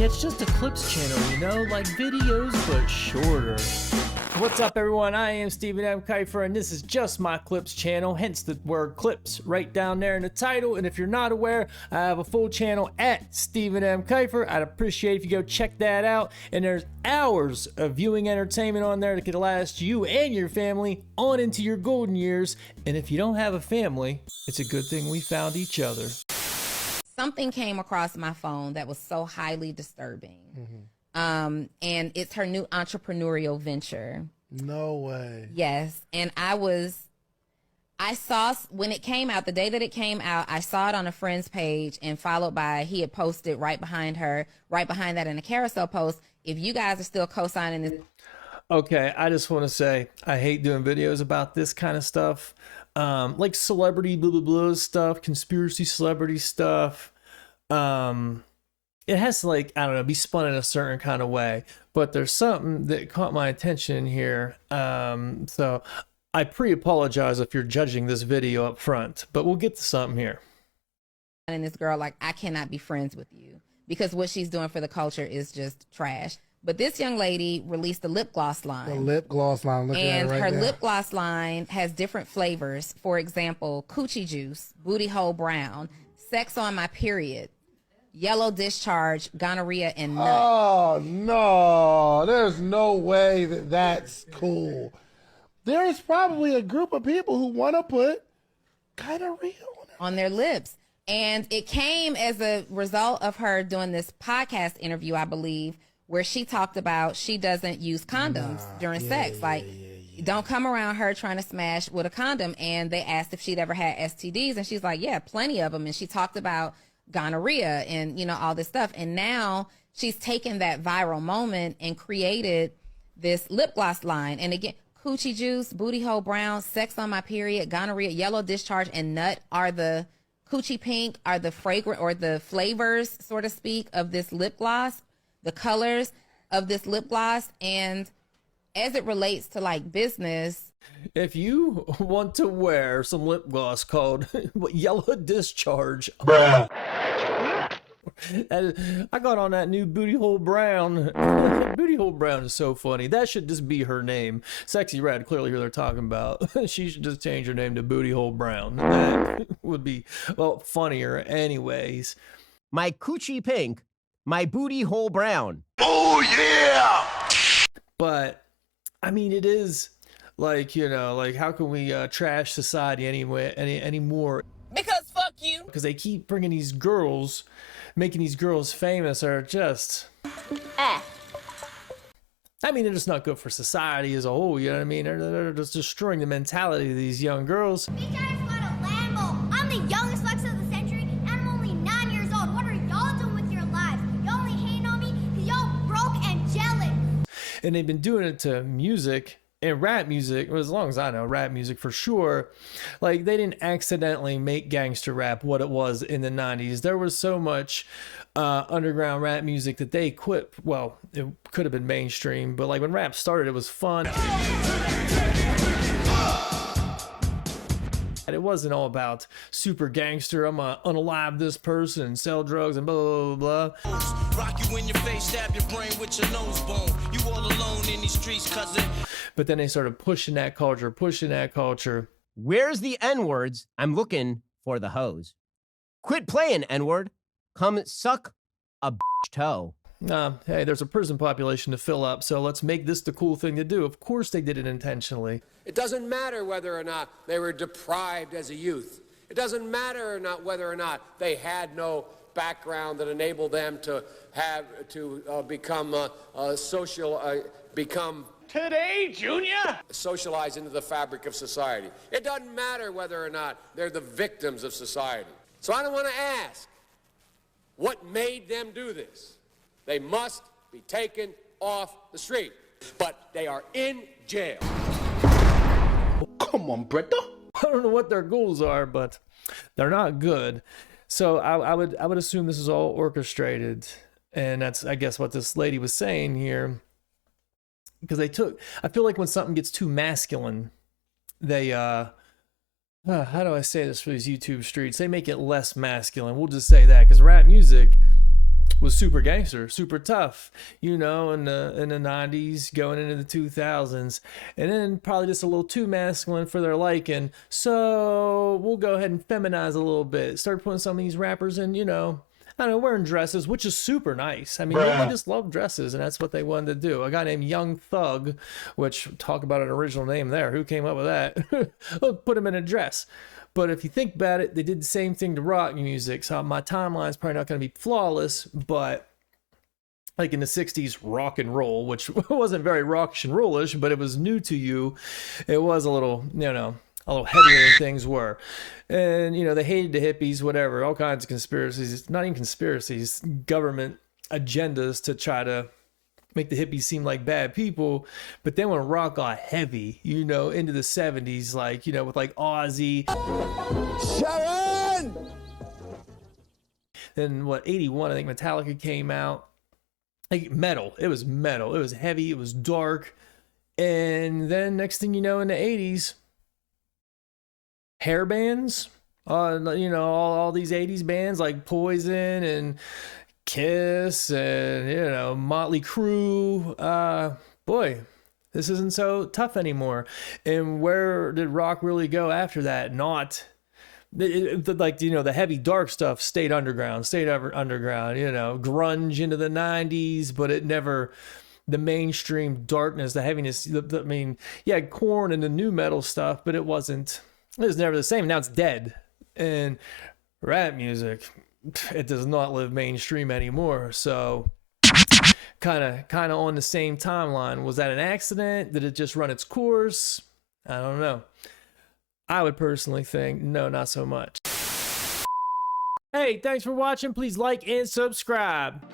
Yeah, it's just a clips channel, you know, like videos but shorter. What's up everyone, I am Stephen M. Kiefer and this is just my clips channel, hence the word clips right down there in the title. And if you're not aware, I have a full channel at Stephen M. Kiefer. I'd appreciate if you go check that out. And there's hours of viewing entertainment on there that could last you and your family on into your golden years. And if you don't have a family, it's a good thing we found each other. Something came across my phone that was so highly disturbing. And it's her new entrepreneurial venture. No way. Yes. And I saw when it came out, the day that it came out, I saw it on a friend's page and followed by, he had posted right behind that in a carousel post. If you guys are still co-signing this. Okay, I just want to say, I hate doing videos about this kind of stuff. Like celebrity blah, blah, blah stuff, conspiracy celebrity stuff. It has to, like, I don't know, be spun in a certain kind of way, but there's something that caught my attention here. So I pre-apologize if you're judging this video up front, but we'll get to something here. And this girl, like, I cannot be friends with you because what she's doing for the culture is just trash. But this young lady released a lip gloss line. The lip gloss line, look at it right her now. lip gloss line has different flavors. For example, coochie juice, booty hole brown, sex on my period, yellow discharge, gonorrhea, and nut. Oh, no. There's no way that that's cool. There's probably a group of people who want to put gonorrhea on their lips. And it came as a result of her doing this podcast interview, I believe, where she talked about she doesn't use condoms during sex. Like, don't come around her trying to smash with a condom. And they asked if she'd ever had STDs. And she's like, yeah, plenty of them. And she talked about gonorrhea and, you know, all this stuff. And now she's taken that viral moment and created this lip gloss line. And again, coochie juice, booty hole brown, sex on my period, gonorrhea, yellow discharge, and nut are the coochie pink, are the fragrant or the flavors, so to speak, of this lip gloss. The colors of this lip gloss. And as it relates to like business, if you want to wear some lip gloss called yellow discharge, Bruh. I got on that new booty hole brown. Booty hole brown is so funny. That should just be her name. Sexxy Redd, clearly who they're talking about. She should just change her name to Booty Hole Brown. That would be, well, funnier anyways. My coochie pink, my booty hole brown. Oh, yeah! But, I mean, it is, like, you know, like, how can we trash society anymore? because fuck you. Because they keep bringing these girls, making these girls famous are just... I mean, they're just not good for society as a whole, you know what I mean? They're just destroying the mentality of these young girls. Bitch, I just got a Lambo. I'm the youngest flex of the century, and I'm only 9 years old. What are y'all doing with your lives? Y'all only hating on me because y'all broke and jealous. And they've been doing it to music and rap music, as long as I know, rap music for sure. Like, they didn't accidentally make gangster rap what it was in the 90s. There was so much underground rap music that they quit. Well, it could have been mainstream, but like when rap started, it was fun. And it wasn't all about super gangster, I'm gonna unalive this person and sell drugs and blah, blah, blah, blah. Rock you in your face, stab your brain with your nose bone. You all alone in these streets, cousin. But then they started pushing that culture. Where's the N-words? I'm looking for the hose. Quit playing, N-word. Come suck a toe. Hey, there's a prison population to fill up, so let's make this the cool thing to do. Of course they did it intentionally. It doesn't matter whether or not they were deprived as a youth. It doesn't matter or not whether or not they had no background that enabled them to become Today, Junior? socialized into the fabric of society. It doesn't matter whether or not they're the victims of society. So I don't want to ask what made them do this. They must be taken off the street, but they are in jail. Come on, Bretta. I don't know what their goals are, but they're not good. So I would assume this is all orchestrated, and that's, I guess, what this lady was saying here. Because I feel like when something gets too masculine, they how do I say this for these YouTube streets? They make it less masculine. We'll just say that, because rap music, was super gangster, super tough, you know, in the 90s going into the 2000s, and then probably just a little too masculine for their liking. So we'll go ahead and feminize a little bit, start putting some of these rappers in, you know, I don't know, wearing dresses, which is super nice. I mean, they just love dresses, and that's what they wanted to do. A guy named Young Thug, which, talk about an original name there. Who came up with that? Put him in a dress. But if you think about it, they did the same thing to rock music. So my timeline's probably not going to be flawless, but like in the 60s, rock and roll, which wasn't very rock and rollish, but it was new to you. It was a little, you know, a little heavier than things were. And, you know, they hated the hippies, whatever, all kinds of conspiracies, not even conspiracies, government agendas to try to make the hippies seem like bad people. But then when rock got heavy, you know, into the 70s, like, you know, with like Ozzy. Sharon! Then what, 81, I think Metallica came out. Like metal. It was metal. It was heavy. It was dark. And then next thing you know, in the 80s, hair bands, you know, all these 80s bands like Poison and Kiss and, you know, Motley Crue. Boy, this isn't so tough anymore. And where did rock really go after that? Not like, you know, the heavy dark stuff stayed underground, you know, grunge into the 90s, but it never, the mainstream darkness, the heaviness, I mean, yeah, Korn and the new metal stuff, but it was never the same. Now it's dead. And rap music, it does not live mainstream anymore. So kind of on the same timeline. Was that an accident? Did it just run its course? I don't know. I would personally think, no, not so much. Hey, thanks for watching. Please like and subscribe.